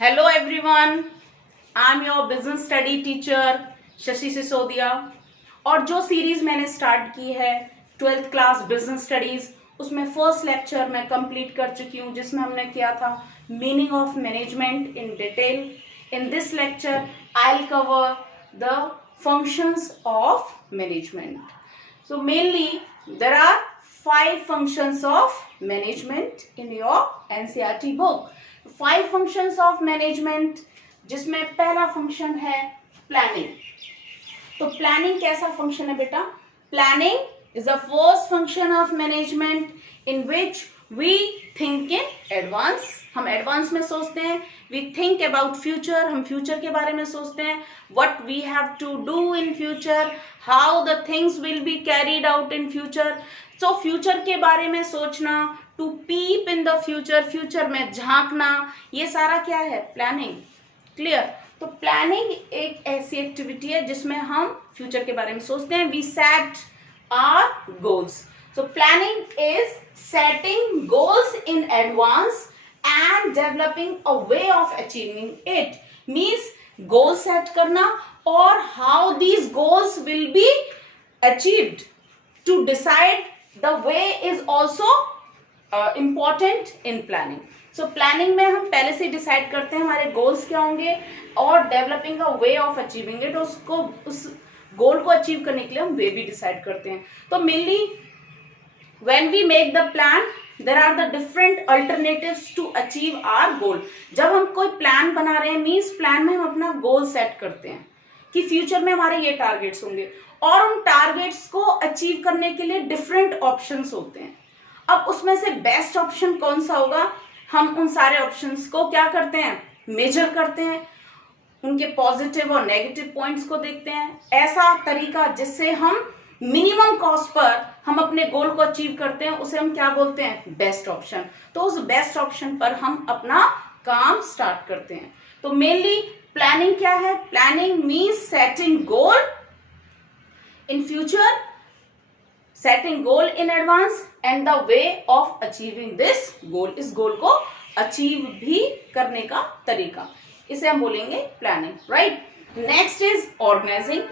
Hello everyone, I am your business study teacher Shashi Sisodia. और जो series मैंने स्टार्ट की है 12th क्लास बिजनेस स्टडीज, उसमें फर्स्ट लेक्चर मैं कंप्लीट कर चुकी हूँ, जिसमें हमने किया था meaning of management in detail. In this lecture I will cover the functions of management. So mainly there are 5 functions of management in your NCERT book. 5 functions of management, जिसमें पहला फंक्शन है प्लानिंग. तो planning कैसा function है बेटा? Planning is the first function of management in which we think in advance. हम advance में सोचते हैं. वी थिंक अबाउट फ्यूचर, हम फ्यूचर के बारे में सोचते हैं. What we have to do in future, how the things will be carried out in future. So future के बारे में सोचना, to peep in the future, future में झांकना, ये सारा क्या है? प्लानिंग. क्लियर? तो प्लानिंग एक ऐसी एक्टिविटी है जिसमें हम फ्यूचर के बारे में सोचते हैं. We set our goals. So planning is setting goals in advance and developing a way of achieving it. Means goal set करना और how these goals will be achieved. To decide the way is also important in planning. So planning में हम पहले से decide करते हैं हमारे goals क्या होंगे और developing a way of achieving it, उसको उस गोल को अचीव करने के लिए हम वे भी डिसाइड करते हैं. तो mainly when we make the plan, there are the different alternatives to achieve our goal. जब हम कोई प्लान बना रहे हैं, मीन्स प्लान में हम अपना गोल सेट करते हैं कि फ्यूचर में हमारे ये टारगेट्स होंगे और उन टारगेट्स को अचीव करने के लिए डिफरेंट ऑप्शंस होते हैं. अब उसमें से बेस्ट ऑप्शन कौन सा होगा, हम उन सारे ऑप्शंस को क्या करते हैं? मेजर करते हैं, उनके पॉजिटिव और नेगेटिव पॉइंट्स को देखते हैं. ऐसा तरीका जिससे हम मिनिमम कॉस्ट पर हम अपने गोल को अचीव करते हैं, उसे हम क्या बोलते हैं? Best option. तो उस बेस्ट ऑप्शन पर हम अपना काम स्टार्ट करते हैं. तो मेनली प्लानिंग क्या है? Planning means setting goal in future, setting goal in advance and the way of achieving this goal. इस गोल को अचीव भी करने का तरीका, इसे हम बोलेंगे planning. Right? Next is organising.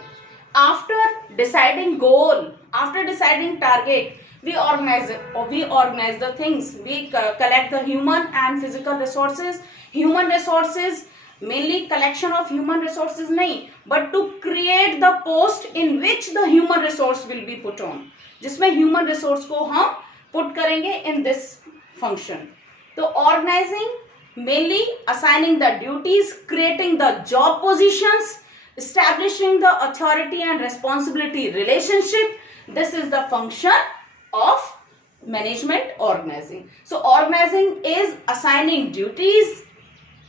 After deciding goal, after deciding target, we organize the things. We collect the human and physical resources. Human resources, mainly collection of human resources नहीं, but to create the post in which the human resource will be put on. जिसमें human resource को हम put करेंगे in this function. तो organizing, mainly assigning the duties, creating the job positions, establishing the authority and responsibility relationship. This is the function of management organizing. So organizing is assigning duties,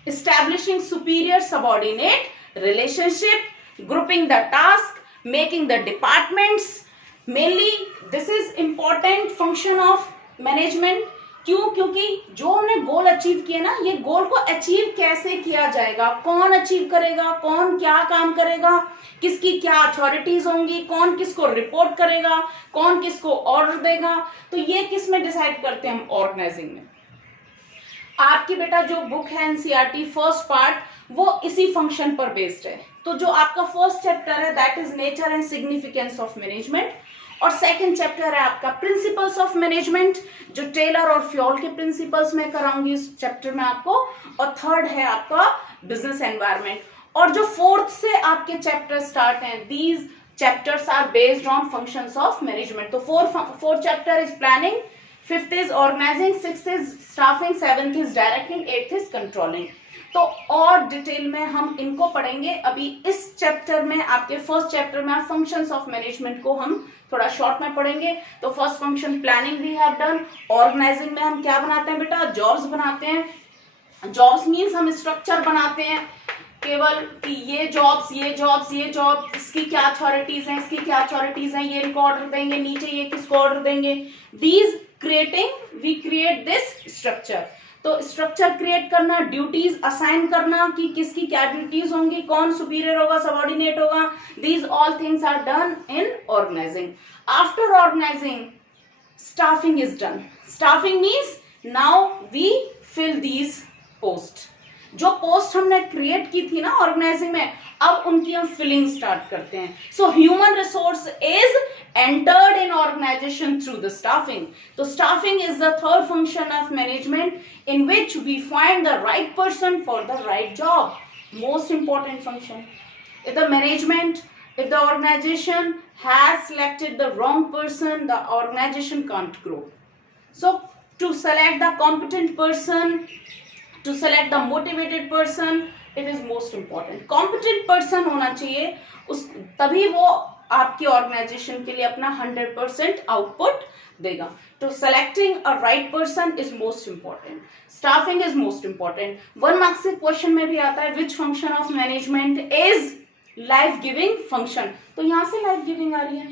establishing superior subordinate relationship, grouping the task, making the departments. Mainly this is important function of management. क्यों? क्योंकि जो हमने goal achieve किया ना, ये गोल को achieve कैसे किया जाएगा, कौन अचीव करेगा, कौन क्या काम करेगा, किसकी क्या अथॉरिटीज होंगी, कौन किसको रिपोर्ट करेगा, कौन किसको ऑर्डर देगा, तो ये किस में डिसाइड करते हैं हम? ऑर्गेनाइजिंग में. आपकी बेटा जो बुक है एनसीईआरटी फर्स्ट पार्ट, वो इसी फंक्शन पर बेस्ड है. तो जो आपका फर्स्ट चैप्टर है that is nature and significance of management, और सेकंड चैप्टर है आपका प्रिंसिपल्स ऑफ मैनेजमेंट, जो टेलर और फ्योल के प्रिंसिपल्स में कराऊंगी इस चैप्टर में आपको, और थर्ड है आपका बिजनेस एनवायरनमेंट. और जो फोर्थ से आपके चैप्टर स्टार्ट हैं, these chapters are based on functions of management. तो fourth chapter is planning, fifth is organising, sixth is staffing, seventh is directing, eighth is controlling. तो और डिटेल में हम इनको पढ़ेंगे. अभी इस चैप्टर में, आपके फर्स्ट चैप्टर में, फंक्शंस ऑफ मैनेजमेंट को हम थोड़ा शॉर्ट में पढ़ेंगे. तो first function planning we have done. Organising में हम क्या बनाते हैं बेटा? जॉब्स बनाते हैं. जॉब्स मीन्स हम स्ट्रक्चर बनाते हैं केवल कि ये जॉब्स, ये जॉब्स, ये जॉब, इसकी क्या अथॉरिटीज हैं, इसकी क्या अथॉरिटीज हैं, ये इनको ऑर्डर देंगे, नीचे ये किसको ऑर्डर देंगे. These creating, we create this structure. तो स्ट्रक्चर क्रिएट करना, ड्यूटीज असाइन करना कि किसकी क्या ड्यूटीज होंगी, कौन सुपीरियर होगा, सबऑर्डिनेट होगा. These all things are done in organising. After organising, staffing is done. Staffing means now we fill these posts. जो पोस्ट हमने क्रिएट की थी ना ऑर्गेनाइजिंग में, अब उनकी हम फिलिंग स्टार्ट करते हैं. So human resource is entered in organization through the staffing. So staffing is the third function of management in which we find the right person for the right job. Most important function. If the organization has selected the wrong person, the organization can't grow. So to select the competent person, to select the motivated person, it is most important. Competent person होना चाहिए, उस तभी वो आपकी organisation के लिए अपना 100% output देगा. तो selecting a right person is most important. Staffing is most important. 1 marks के क्वेश्चन में भी आता है which function of management is life giving function. तो यहां से लाइफ गिविंग आ रही है.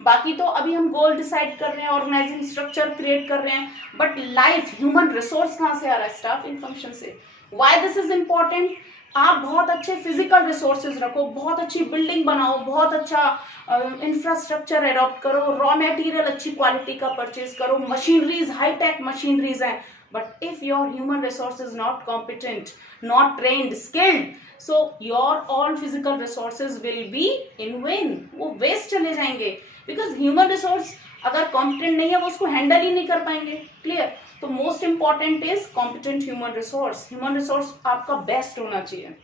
बाकी तो अभी हम गोल डिसाइड कर रहे हैं, ऑर्गेनाइजिंग स्ट्रक्चर क्रिएट कर रहे हैं, बट लाइफ ह्यूमन रिसोर्स कहां से आ रहा है? स्टाफिंग फंक्शन से. Why this is important? आप बहुत अच्छे फिजिकल रिसोर्सेज रखो, बहुत अच्छी बिल्डिंग बनाओ, बहुत अच्छा इंफ्रास्ट्रक्चर एडॉप्ट करो, रॉ मटेरियल अच्छी क्वालिटी का परचेज करो, मशीनरीज हाईटेक मशीनरीज हैं, but if your human resource is not competent, not trained, skilled, so your all physical resources will be in vain. वो वेस्ट चले जाएंगे, बिकॉज ह्यूमन रिसोर्स अगर competent नहीं है वो उसको हैंडल ही नहीं कर पाएंगे. क्लियर? तो most important is competent human resource. Human resource आपका बेस्ट होना चाहिए.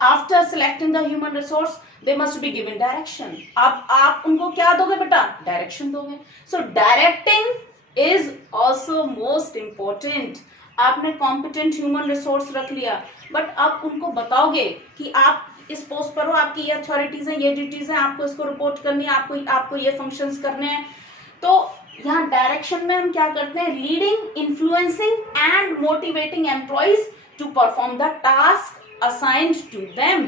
After selecting the human resource they must be given direction. आप उनको क्या दोगे बेटा? डायरेक्शन दोगे. So directing is also most important. आपने कॉम्पिटेंट ह्यूमन रिसोर्स रख लिया, बट आप उनको बताओगे कि आप इस पोस्ट पर हो, आपकी ये अथॉरिटीज हैं, ये ड्यूटीज हैं, आपको इसको रिपोर्ट करनी है, आपको ये फंक्शंस करने हैं. तो यहाँ डायरेक्शन में हम क्या करते हैं? Leading, influencing and motivating employees to perform the task assigned to them.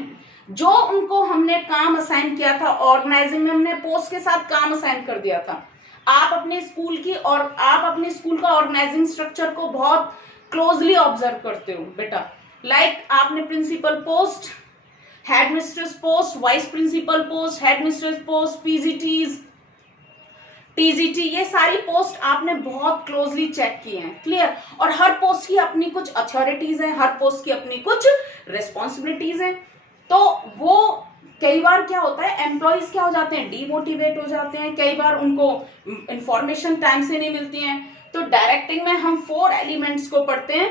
जो उनको हमने काम असाइन किया था, ऑर्गेनाइजिंग में हमने पोस्ट के साथ काम असाइन कर दिया था. आप अपने स्कूल का ऑर्गेनाइजिंग स्ट्रक्चर को बहुत क्लोजली ऑब्जर्व करते हो बेटा. लाइक आपने principal post, headmistress post, vice principal post, headmistress post, PGTs, TGT, ये सारी पोस्ट आपने बहुत क्लोजली चेक किए हैं. क्लियर? और हर पोस्ट की अपनी कुछ अथॉरिटीज हैं, हर पोस्ट की अपनी कुछ रिस्पॉन्सिबिलिटीज हैं. तो वो कई बार क्या होता है, एम्प्लॉइज क्या हो जाते हैं? डीमोटिवेट हो जाते हैं. कई बार उनको इंफॉर्मेशन टाइम से नहीं मिलती है. तो डायरेक्टिंग में हम 4 एलिमेंट्स को पढ़ते हैं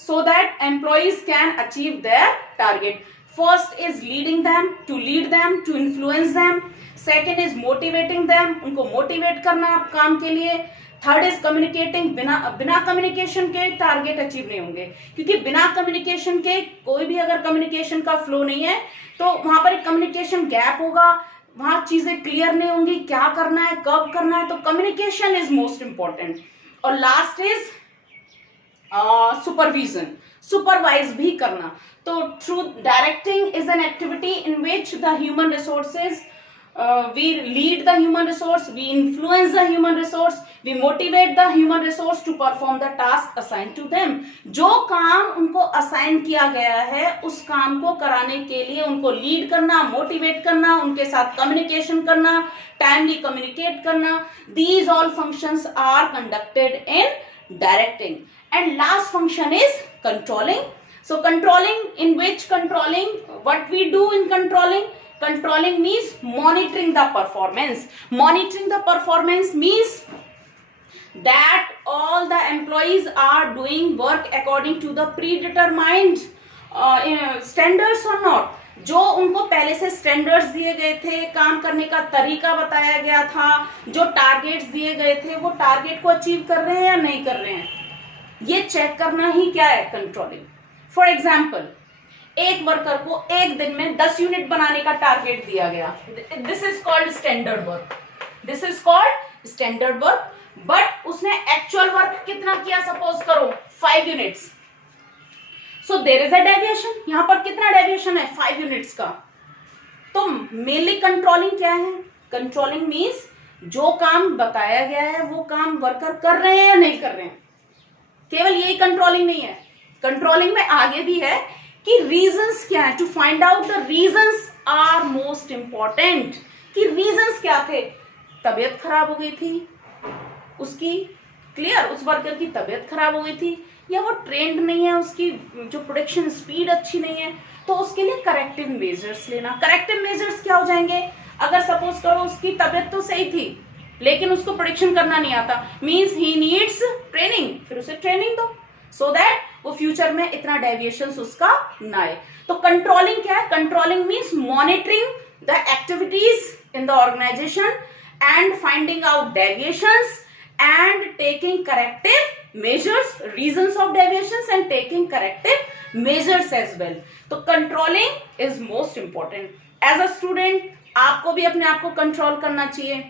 so that employees can achieve their target. First is leading them, to lead them, to influence them. Second is motivating them, उनको motivate करना आप काम के लिए. Third is communicating. बिना कम्युनिकेशन के टारगेट अचीव नहीं होंगे, क्योंकि बिना कम्युनिकेशन के कोई भी अगर कम्युनिकेशन का फ्लो नहीं है तो वहां पर एक कम्युनिकेशन गैप होगा, वहां चीजें क्लियर नहीं होंगी, क्या करना है, कब करना है. तो कम्युनिकेशन इज मोस्ट इंपॉर्टेंट. और लास्ट इज सुपरविजन, सुपरवाइज भी करना. तो through directing is an activity in which the human resources, we lead the human resource, we influence the human resource, we motivate the human resource to perform the task assigned to them. जो काम उनको assign किया गया है उस काम को कराने के लिए उनको लीड करना, मोटिवेट करना, उनके साथ कम्युनिकेशन करना, टाइमली कम्युनिकेट करना. These all functions are conducted in directing. And last function is controlling. So controlling, in which controlling, what we do in controlling? Controlling means monitoring the performance. Monitoring the performance means that all the employees are doing work according to the predetermined standards or not. जो उनको पहले से standards दिए गए थे, काम करने का तरीका बताया गया था, जो टारगेट्स दिए गए थे वो टारगेट को अचीव कर रहे हैं या नहीं कर रहे हैं, ये चेक करना ही क्या है? कंट्रोलिंग. फॉर एग्जाम्पल, एक वर्कर को एक दिन में 10 यूनिट बनाने का टारगेट दिया गया. This is called standard work. This is called standard work. But उसने एक्चुअल वर्क कितना किया? सपोज करो 5 units. So there is a deviation. यहां पर कितना डेविएशन है? 5 यूनिट्स का. तो मेनली कंट्रोलिंग क्या है? कंट्रोलिंग मीन्स जो काम बताया गया है वो काम वर्कर कर रहे हैं या नहीं कर रहे हैं. केवल यही कंट्रोलिंग नहीं है, कंट्रोलिंग में आगे भी है कि रीजंस क्या है. To find out the reasons are most important. कि रीजंस क्या थे? तबीयत खराब हो गई थी, उसकी क्लियर, उस वर्कर की तबीयत खराब हो गई थी या वो ट्रेंड नहीं है, उसकी जो प्रोडक्शन स्पीड अच्छी नहीं है, तो उसके लिए करेक्टिव मेजर्स लेना। करेक्टिव मेजर्स क्या हो जाएंगे, अगर सपोज करो उसकी तबीयत तो सही थी लेकिन उसको प्रोडिक्शन करना नहीं आता, मींस ही नीड्स ट्रेनिंग, फिर उसे ट्रेनिंग दो सो दैट वो फ्यूचर में इतना डेविएशंस उसका ना आए। तो कंट्रोलिंग क्या है, controlling means monitoring the activities in the organisation and finding out deviations and taking corrective measures, reasons of deviations and taking corrective measures as well. तो controlling is most important. As a student आपको भी अपने आप को control करना चाहिए।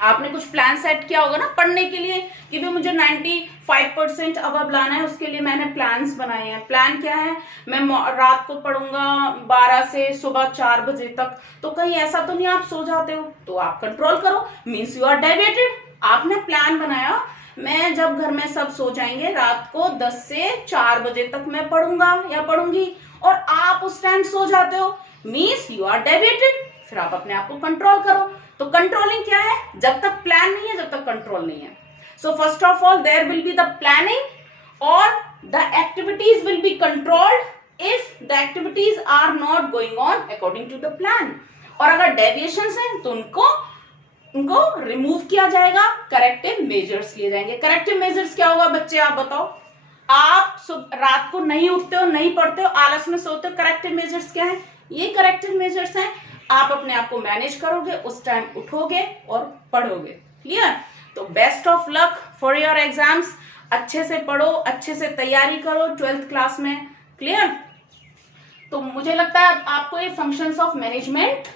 आपने कुछ प्लान सेट किया होगा ना पढ़ने के लिए कि भी मुझे 95% अबव लाना है, उसके लिए मैंने प्लान्स बनाए हैं। प्लान क्या है, मैं रात को पढ़ूंगा 12 से सुबह 4 बजे तक, तो कहीं ऐसा तो नहीं आप सो जाते हो, तो आप कंट्रोल करो, मीन्स यू आर डेविएटेड। आपने प्लान बनाया मैं जब घर में सब सो जाएंगे रात को 10 से 4 बजे तक मैं पढ़ूंगा या पढ़ूंगी, और आप उस टाइम सो जाते हो, मीन्स यू आर डेविएटेड। फिर आप अपने आप को कंट्रोल करो। तो कंट्रोलिंग क्या है, जब तक प्लान नहीं है जब तक कंट्रोल नहीं है। So first of all there will be the planning और the activities will be controlled if the activities are not going on according to the plan. और अगर डेविएशंस हैं तो उनको रिमूव किया जाएगा, करेक्टिव मेजर्स लिए जाएंगे। करेक्टिव मेजर्स क्या होगा बच्चे, आप बताओ। आप रात को नहीं उठते हो, नहीं पढ़ते हो, आलस में सोते हो, करेक्टिव मेजर्स क्या है, ये करेक्टिव मेजर्स हैं। आप अपने आप को मैनेज करोगे, उस टाइम उठोगे और पढ़ोगे। क्लियर, तो best of luck for your exams. अच्छे से पढ़ो, अच्छे से तैयारी करो 12th क्लास में। क्लियर, तो मुझे लगता है आपको ये फंक्शंस ऑफ मैनेजमेंट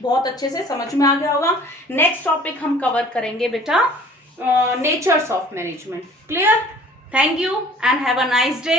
बहुत अच्छे से समझ में आ गया होगा। नेक्स्ट टॉपिक हम कवर करेंगे बेटा natures of management. Clear, thank you and have a nice day.